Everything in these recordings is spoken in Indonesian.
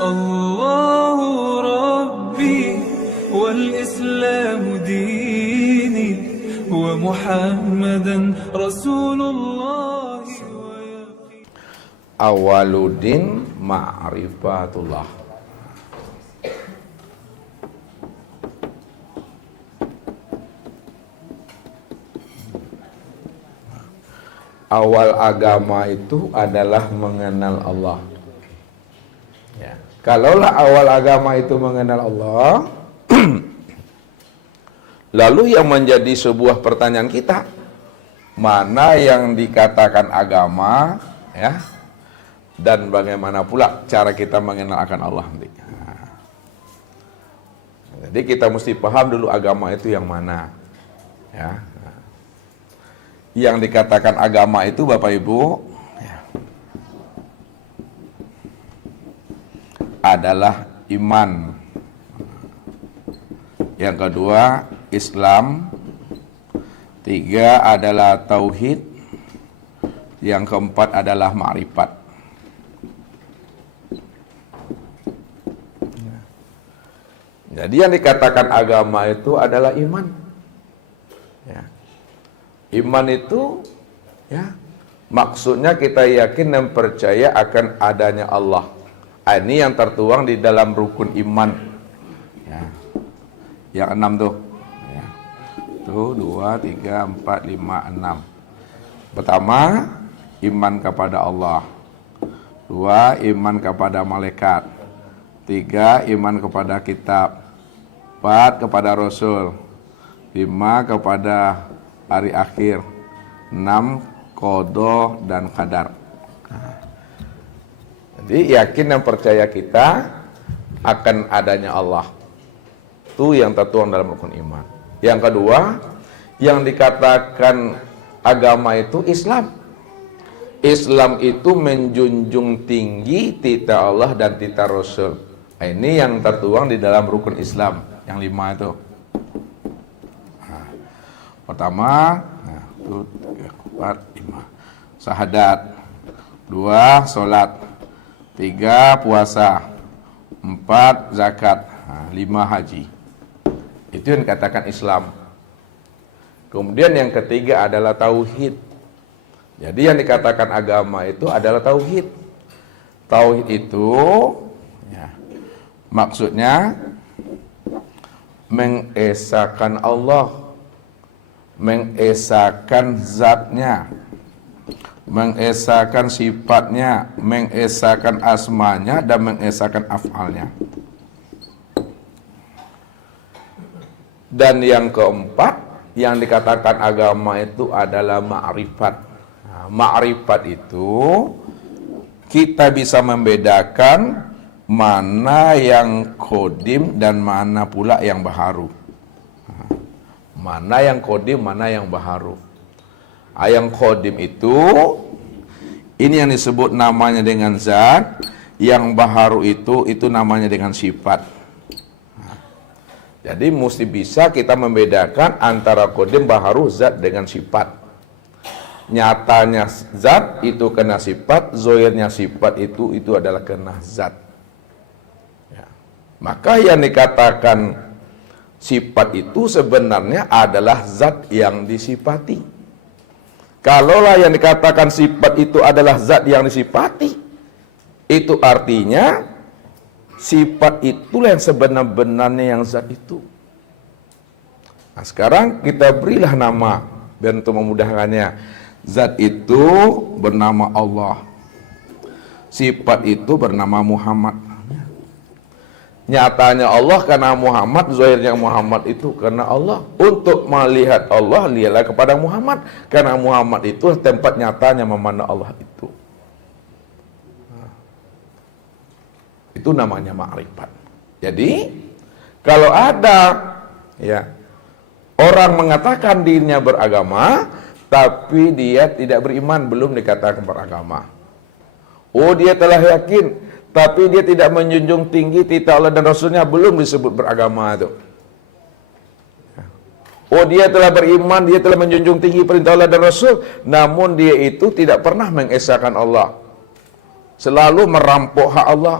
الله ربي والإسلام ديني ومحمدا رسول الله. Awaludin ma'rifatullah. Awal agama itu adalah mengenal Allah. Ya. Kalaulah awal agama itu mengenal Allah, lalu yang menjadi sebuah pertanyaan kita, mana yang dikatakan agama, ya, dan bagaimana pula cara kita mengenal akan Allah. Nah. Jadi kita mesti paham dulu agama itu yang mana, ya. Yang dikatakan agama itu Bapak Ibu adalah iman. Yang kedua Islam. Tiga adalah tauhid. Yang keempat adalah ma'rifat. Jadi yang dikatakan agama itu adalah iman. Ya. Iman itu, ya, maksudnya kita yakin dan percaya akan adanya Allah. Ini yang tertuang di dalam rukun iman. Ya. Yang 6 tuh. Ya. Tuh 2, 3, 4, 5, 6. Pertama, iman kepada Allah. 2, iman kepada malaikat. 3, iman kepada kitab. 4, kepada Rasul. 5, kepada hari akhir. 6, qada dan qadar. Jadi yakin dan percaya kita akan adanya Allah. Itu yang tertuang dalam rukun iman. Yang kedua, yang dikatakan agama itu Islam. Islam itu menjunjung tinggi titah Allah dan titah Rasul. Ini yang tertuang di dalam rukun Islam. Yang 5 itu. Pertama, 1, 2, 3, 4, 5. Syahadat. 2, sholat. 3, puasa. 4, zakat. 5, haji. Itu yang dikatakan Islam. Kemudian yang ketiga adalah tauhid. Jadi yang dikatakan agama itu adalah tauhid. Tauhid itu, ya, maksudnya mengesahkan Allah, mengesahkan zatnya, mengesahkan sifatnya, mengesahkan asmanya, dan mengesahkan af'alnya. Dan yang keempat, yang dikatakan agama itu adalah ma'rifat. Nah, ma'rifat itu kita bisa membedakan mana yang kodim dan mana pula yang baharu. Mana yang kodim, mana yang baharu. Yang kodim itu, ini yang disebut namanya dengan zat. Yang baharu itu namanya dengan sifat. Jadi mesti bisa kita membedakan antara kodim, baharu, zat dengan sifat. Nyatanya zat itu kena sifat, zohirnya sifat itu adalah kena zat. Ya. Maka yang dikatakan sifat itu sebenarnya adalah zat yang disifati. Kalaulah yang dikatakan sifat itu adalah zat yang disifati, itu artinya sifat itulah yang sebenar-benarnya yang zat itu. Nah, sekarang kita berilah nama biar untuk memudahkannya. Zat itu bernama Allah. Sifat itu bernama Muhammad. Nyatanya Allah karena Muhammad, zahirnya Muhammad itu karena Allah. Untuk melihat Allah, lihatlah kepada Muhammad. Karena Muhammad itu tempat nyatanya memandang Allah itu. Itu namanya ma'rifat. Jadi, kalau ada, ya, orang mengatakan dirinya beragama, tapi dia tidak beriman, belum dikatakan beragama. Oh, dia telah yakin, tapi dia tidak menjunjung tinggi titah Allah dan Rasulnya, belum disebut beragama itu. Oh, dia telah beriman, dia telah menjunjung tinggi perintah Allah dan Rasul, namun dia itu tidak pernah mengesahkan Allah, selalu merampok hak Allah.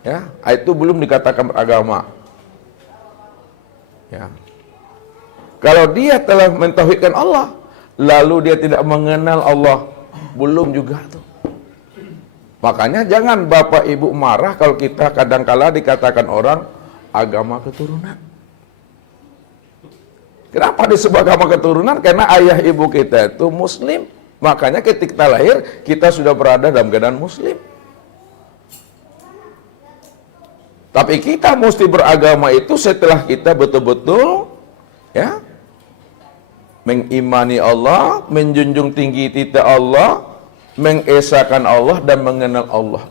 Ya, itu belum dikatakan beragama. Ya. Kalau dia telah mentauhidkan Allah, lalu dia tidak mengenal Allah, belum juga tuh. Makanya jangan bapak ibu marah kalau kita kadangkala dikatakan orang agama keturunan. Kenapa disebut agama keturunan? Karena ayah ibu kita itu muslim. Makanya ketika kita lahir, kita sudah berada dalam keadaan muslim. Tapi kita mesti beragama itu setelah kita betul-betul ya mengimani Allah, menjunjung tinggi titah Allah, mengesahkan Allah dan mengenal Allah.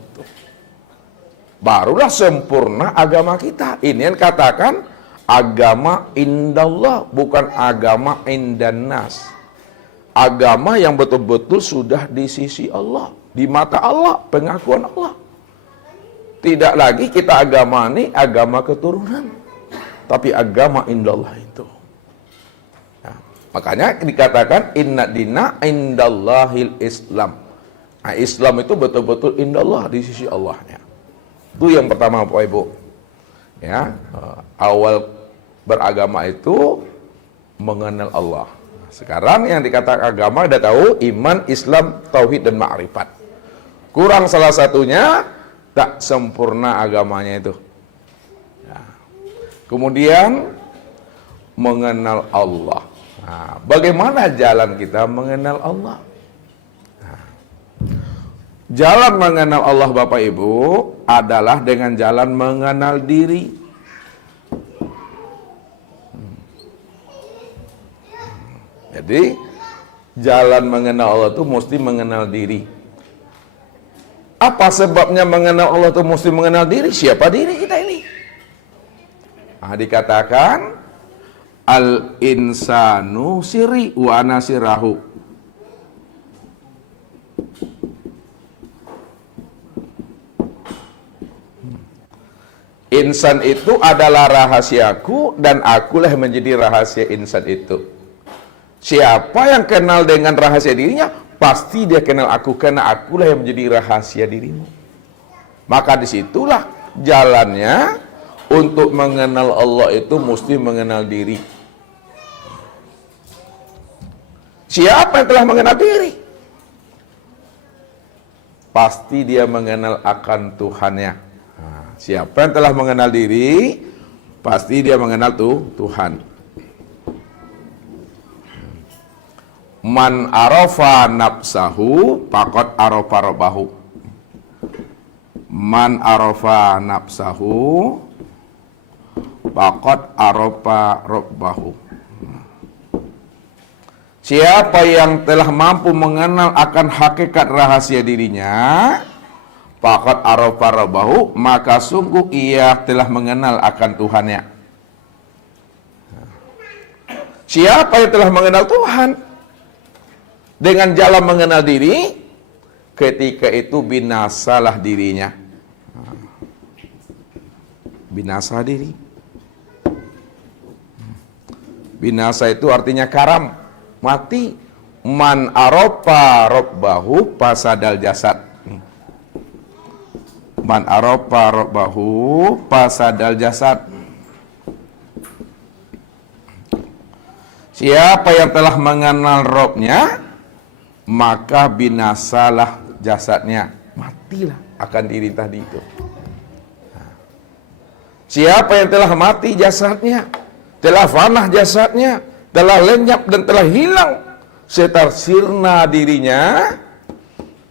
Barulah sempurna agama kita. Ini yang katakan agama indallah, bukan agama indannas. Agama yang betul-betul sudah di sisi Allah, di mata Allah, pengakuan Allah. Tidak lagi kita agama ini agama keturunan, tapi agama indallah itu. Nah, makanya dikatakan inna dina indallahil Islam. Nah, Islam itu betul-betul indallah, di sisi Allahnya. Itu yang pertama Bapak Ibu. Ya, awal beragama itu mengenal Allah. Sekarang yang dikatakan agama udah tahu iman, Islam, tauhid dan ma'rifat. Kurang salah satunya, tak sempurna agamanya itu. Nah, kemudian mengenal Allah. Nah, bagaimana jalan kita mengenal Allah? Nah, jalan mengenal Allah Bapak Ibu adalah dengan jalan mengenal diri. Jadi jalan mengenal Allah itu mesti mengenal diri. Apa sebabnya mengenal Allah itu mesti mengenal diri? Siapa diri kita ini? Nah, dikatakan al-insanu siri wa ana sirahu. Insan itu adalah rahasiaku dan akulah yang menjadi rahasia insan itu. Siapa yang kenal dengan rahasia dirinya, pasti dia kenal aku, karena akulah yang menjadi rahasia dirimu. Maka disitulah jalannya untuk mengenal Allah itu mesti mengenal diri. Siapa yang telah mengenal diri? Pasti dia mengenal akan Tuhannya. Nah, siapa yang telah mengenal diri, pasti dia mengenal Tuhan. Man arafa nafsahu faqad arafa rabbahu. Man arafa nafsahu faqad arafa rabbahu. Siapa yang telah mampu mengenal akan hakikat rahasia dirinya, faqad arafa rabbahu, maka sungguh ia telah mengenal akan Tuhannya. Siapa yang telah mengenal Tuhan? Dengan jalan mengenal diri, ketika itu binasalah dirinya. Binasa diri. Binasa itu artinya karam, mati. Man aropa robbahu pasadal jasad. Man aropa robbahu pasadal jasad. Siapa yang telah mengenal Robnya, maka binasalah jasadnya, matilah akan diri tadi itu. Siapa yang telah mati jasadnya, telah fanah jasadnya, telah lenyap dan telah hilang setar sirna dirinya,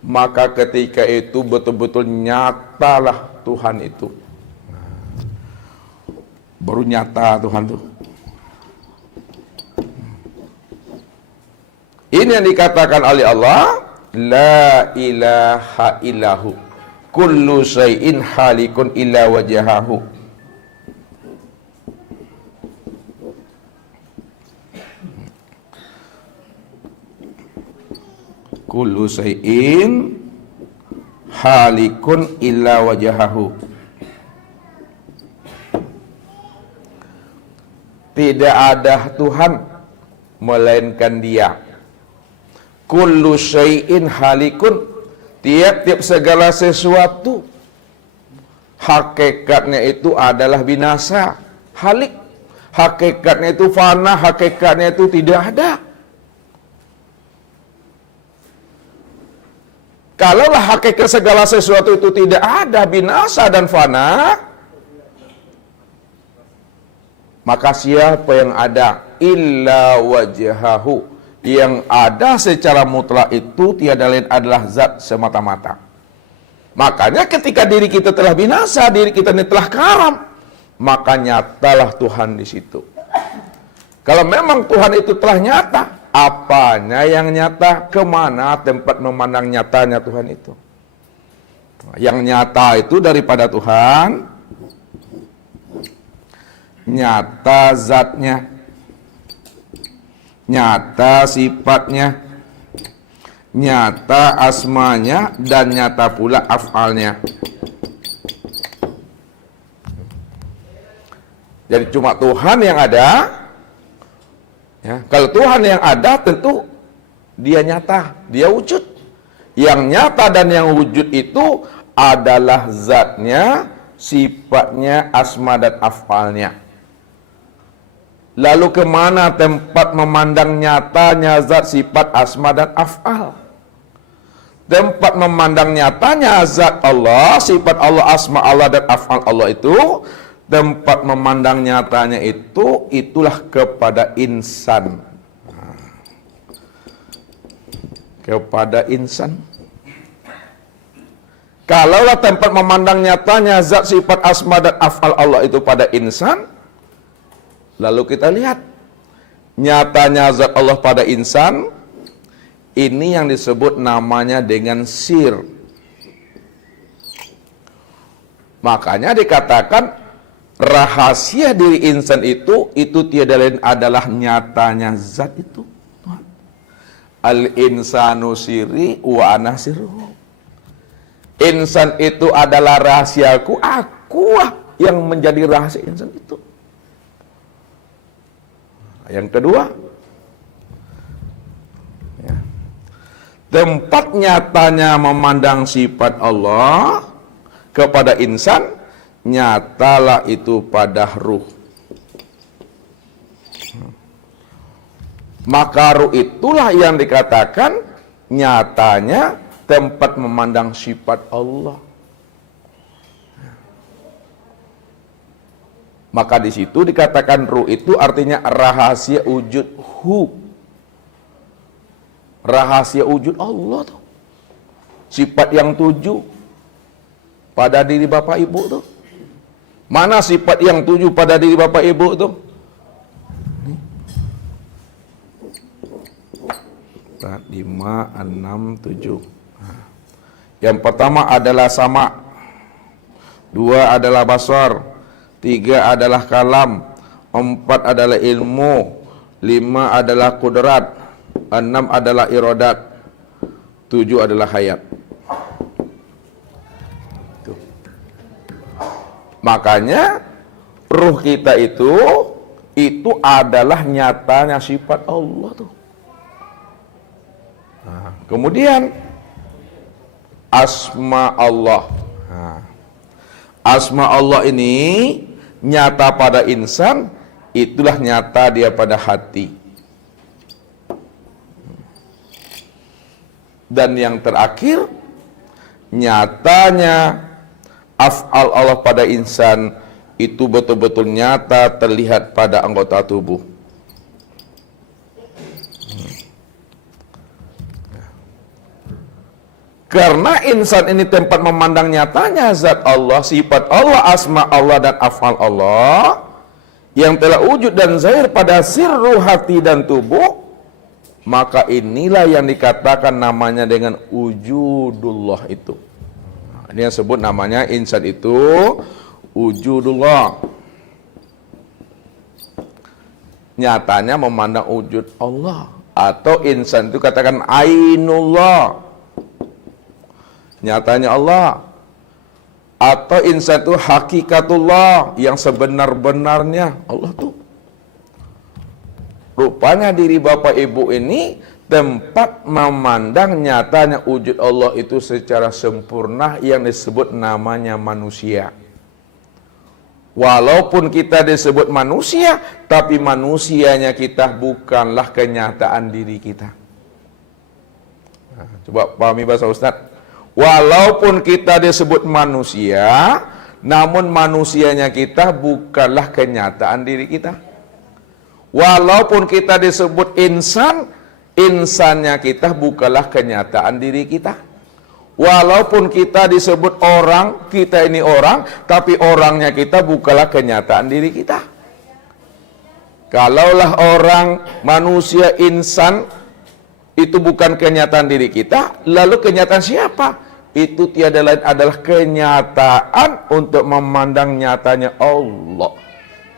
maka ketika itu betul-betul nyatalah Tuhan itu. Baru nyata Tuhan itu. Ini yang dikatakan oleh Allah, la ilaha illahu kullu syai'in halikun illa wajahahu. Kullu syai'in halikun illa wajahahu. Tidak ada Tuhan melainkan Dia. Kullu syai'in halikun, tiap-tiap segala sesuatu hakikatnya itu adalah binasa, halik. Hakikatnya itu fana, hakikatnya itu tidak ada. Kalaulah hakikat segala sesuatu itu tidak ada, binasa dan fana, maka siapa yang ada? Illa wajhahu. Yang ada secara mutlak itu tiada lain adalah zat semata-mata. Makanya ketika diri kita telah binasa, diri kita ini telah karam, maka nyatalah Tuhan di situ. Kalau memang Tuhan itu telah nyata, apanya yang nyata? Kemana tempat memandang nyatanya Tuhan itu? Yang nyata itu daripada Tuhan, nyata zatnya, nyata sifatnya, nyata asmanya, dan nyata pula af'alnya. Jadi cuma Tuhan yang ada. Ya, kalau Tuhan yang ada tentu dia nyata, dia wujud. Yang nyata dan yang wujud itu adalah zatnya, sifatnya, asma dan af'alnya. Lalu kemana tempat memandang nyatanya zat, sifat, asma dan af'al? Tempat memandang nyatanya zat Allah, sifat Allah, asma Allah dan af'al Allah itu, tempat memandang nyatanya itu, itulah kepada insan. Kepada insan. Kalaulah tempat memandang nyatanya zat, sifat, asma dan af'al Allah itu pada insan, lalu kita lihat nyatanya zat Allah pada insan, ini yang disebut namanya dengan sir. Makanya dikatakan rahasia diri insan itu tiada lain adalah nyatanya zat itu. Al-insanu siri wa ana sirruhu. Insan itu adalah rahasiaku, aku yang menjadi rahasia insan itu. Yang kedua, ya, tempat nyatanya memandang sifat Allah kepada insan, nyatalah itu pada ruh. Maka ruh itulah yang dikatakan nyatanya tempat memandang sifat Allah. Maka di situ dikatakan ruh itu artinya rahasia wujud hu. Rahasia wujud Allah tuh. Sifat yang 7 pada diri Bapak Ibu tuh. Mana sifat yang 7 pada diri Bapak Ibu tuh? 4, 5, 6, 7. Yang pertama adalah sama. 2 adalah basar. 3 adalah kalam. 4 adalah ilmu. 5 adalah kudrat. 6 adalah iradat. 7 adalah hayat. Makanya ruh kita itu adalah nyatanya sifat Allah tuh. Nah, kemudian asma Allah. Nah, asma Allah ini nyata pada insan, itulah nyata dia pada hati. Dan yang terakhir, nyatanya af'al Allah pada insan itu betul-betul nyata terlihat pada anggota tubuh. Karena insan ini tempat memandang nyatanya zat Allah, sifat Allah, asma Allah dan af'al Allah yang telah wujud dan zahir pada sirru hati dan tubuh, maka inilah yang dikatakan namanya dengan wujudullah itu. Ini yang sebut namanya insan itu wujudullah. Nyatanya memandang wujud Allah. Atau insan itu katakan ainullah. Nyatanya Allah. Atau insan itu hakikatullah, yang sebenar-benarnya Allah tuh. Rupanya diri Bapak Ibu ini tempat memandang nyatanya wujud Allah itu secara sempurna yang disebut namanya manusia. Walaupun kita disebut manusia, tapi manusianya kita bukanlah kenyataan diri kita. Nah, coba pahami bahasa Ustaz. Walaupun kita disebut manusia, namun manusianya kita bukanlah kenyataan diri kita. Walaupun kita disebut insan, insannya kita bukanlah kenyataan diri kita. Walaupun kita disebut orang, kita ini orang, tapi orangnya kita bukanlah kenyataan diri kita. Kalaulah orang, manusia, insan, itu bukan kenyataan diri kita, lalu kenyataan siapa? Itu tiada lain adalah kenyataan untuk memandang nyatanya Allah.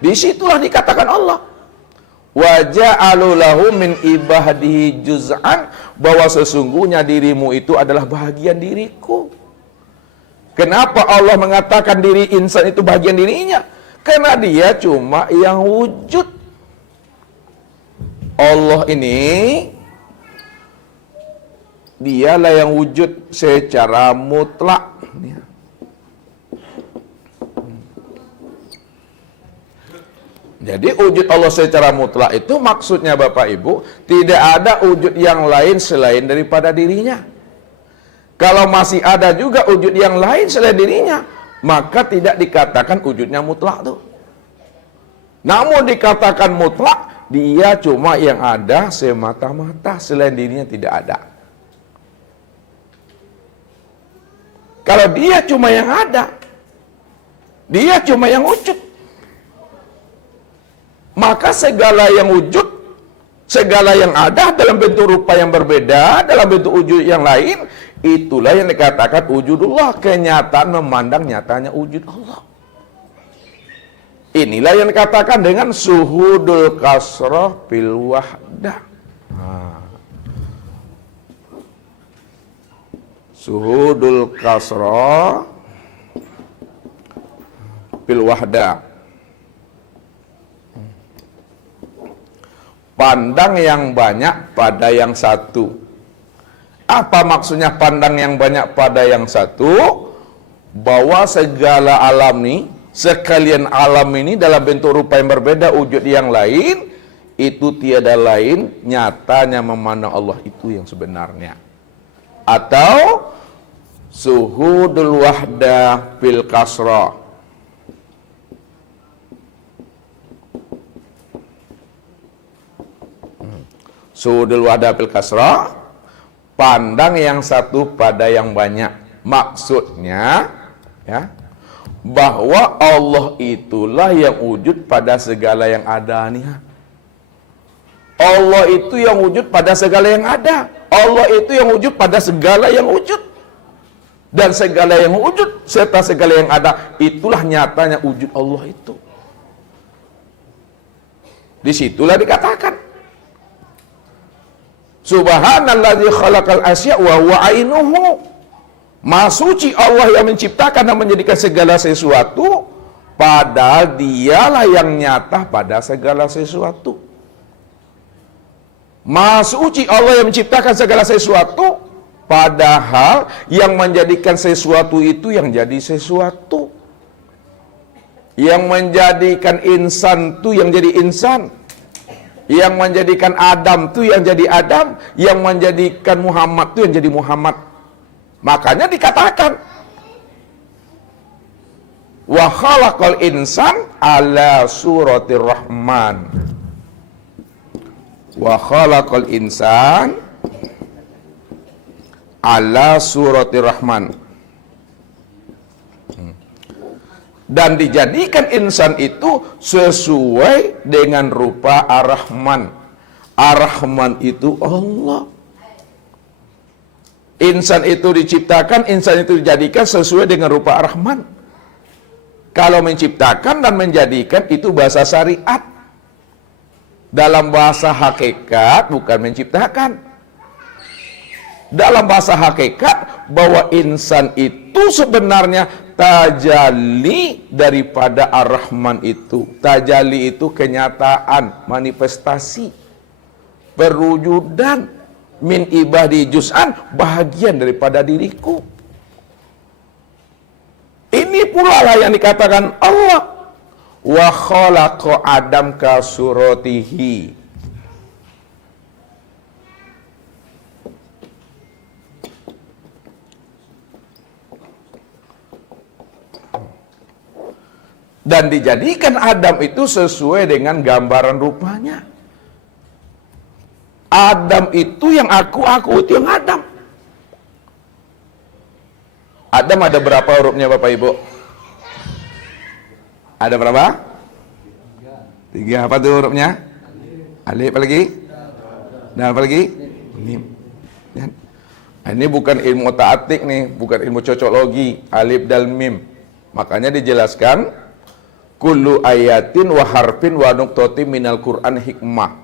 Disitulah dikatakan Allah. Wa ja'alu lahu min ibadihi juz'an, bahwa sesungguhnya dirimu itu adalah bahagian diriku. Kenapa Allah mengatakan diri insan itu bahagian dirinya? Karena dia cuma yang wujud. Allah ini dialah yang wujud secara mutlak. Jadi wujud Allah secara mutlak itu maksudnya Bapak Ibu, tidak ada wujud yang lain selain daripada dirinya. Kalau masih ada juga wujud yang lain selain dirinya, maka tidak dikatakan wujudnya mutlak tuh. Namun dikatakan mutlak, dia cuma yang ada semata-mata, selain dirinya tidak ada. Kalau dia cuma yang ada, dia cuma yang wujud, maka segala yang wujud, segala yang ada dalam bentuk rupa yang berbeda, dalam bentuk wujud yang lain, itulah yang dikatakan wujudullah, kenyataan memandang nyatanya wujud Allah. Inilah yang dikatakan dengan suhudul kasrah fil wahdah. Suhudul kasrah fil wahdah. Pandang yang banyak pada yang satu. Apa maksudnya pandang yang banyak pada yang satu? Bahwa segala alam ini, sekalian alam ini dalam bentuk rupa yang berbeda, wujud yang lain, itu tiada lain nyatanya memandang Allah itu yang sebenarnya. Atau suhudul wahdah fil kasrah. Suhudul wahdah fil kasrah, pandang yang satu pada yang banyak. Maksudnya ya, bahwa Allah itulah yang wujud pada segala yang ada nih. Allah itu yang wujud pada segala yang ada. Allah itu yang wujud pada segala yang wujud. Dan segala yang wujud serta segala yang ada, itulah nyatanya wujud Allah itu. Disitulah dikatakan Subhanalladzi khalaqal asya wa huwa ainuhu. Maha suci Allah yang menciptakan dan menjadikan segala sesuatu, padahal dialah yang nyata pada segala sesuatu. Maha suci Allah yang menciptakan segala sesuatu, padahal yang menjadikan sesuatu itu yang jadi sesuatu. Yang menjadikan insan itu yang jadi insan. Yang menjadikan Adam itu yang jadi Adam, yang menjadikan Muhammad itu yang jadi Muhammad. Makanya dikatakan wa khalaqal insan ala suratir rahman. Wa khalaqal insan ala suratir rahman. Dan dijadikan insan itu sesuai dengan rupa Ar-Rahman. Ar-Rahman itu Allah. Insan itu diciptakan, insan itu dijadikan sesuai dengan rupa Ar-Rahman. Kalau menciptakan dan menjadikan itu bahasa syariat. Dalam bahasa hakikat bukan menciptakan. Dalam bahasa hakikat bahwa insan itu sebenarnya tajalli daripada Ar-Rahman itu. Tajalli itu kenyataan, manifestasi, perwujudan. Min ibadi juz'an, bahagian daripada diriku. Ini pula lah yang dikatakan Allah. Wa khalaqa Adam ka suratihi. Dan dijadikan Adam itu sesuai dengan gambaran rupanya. Adam itu yang aku itu yang Adam. Adam ada berapa hurufnya Bapak Ibu? Ada berapa? 3. Apa tuh hurufnya? Alif, apa lagi? Dan apa lagi? Mim. Ya. Ini bukan ilmu otak-atik nih, bukan ilmu cocoklogi, alif dan mim. Makanya dijelaskan kullu ayatin wa harfin wa nuqtatin minal Qur'an hikmah.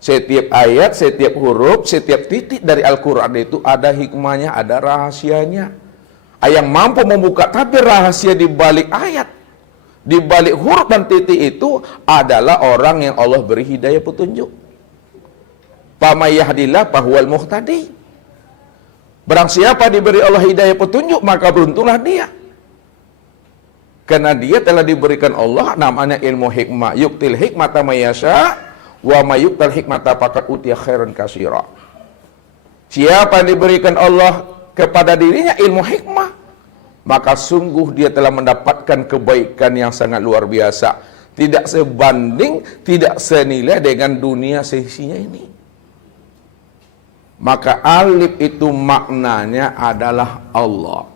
Setiap ayat, setiap huruf, setiap titik dari Al-Qur'an itu ada hikmahnya, ada rahasianya. Yang mampu membuka tabir rahasia di balik ayat, di balik huruf dan titik itu adalah orang yang Allah beri hidayah petunjuk. Faman yahdillah fahuwal muhtadi. Barang siapa diberi Allah hidayah petunjuk, maka beruntunglah dia. Karena dia telah diberikan Allah namanya ilmu hikmah. Yuktil hikmata mayasya wa mayuktal hikmata faqad utiya khairan katsira. Siapa yang diberikan Allah kepada dirinya ilmu hikmah, maka sungguh dia telah mendapatkan kebaikan yang sangat luar biasa. Tidak sebanding, tidak senilai dengan dunia seisinya ini. Maka alif itu maknanya adalah Allah.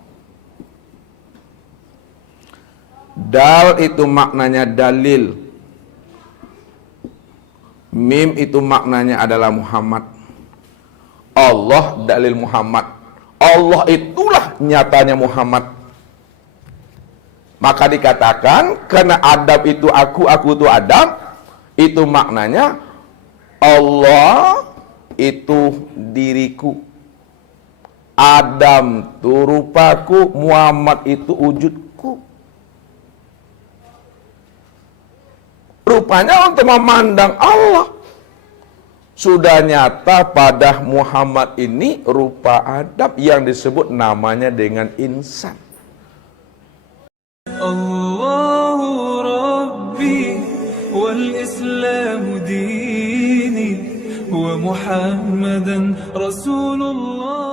Dal itu maknanya dalil. Mim itu maknanya adalah Muhammad. Allah dalil Muhammad. Allah itulah nyatanya Muhammad. Maka dikatakan karena Adam itu aku itu Adam, itu maknanya Allah itu diriku. Adam itu rupaku, Muhammad itu wujudku. Rupanya untuk memandang Allah sudah nyata pada Muhammad ini rupa Adam yang disebut namanya dengan insan. Allahu Rabbi wal Islamu dini wa Muhammadan Rasulullah.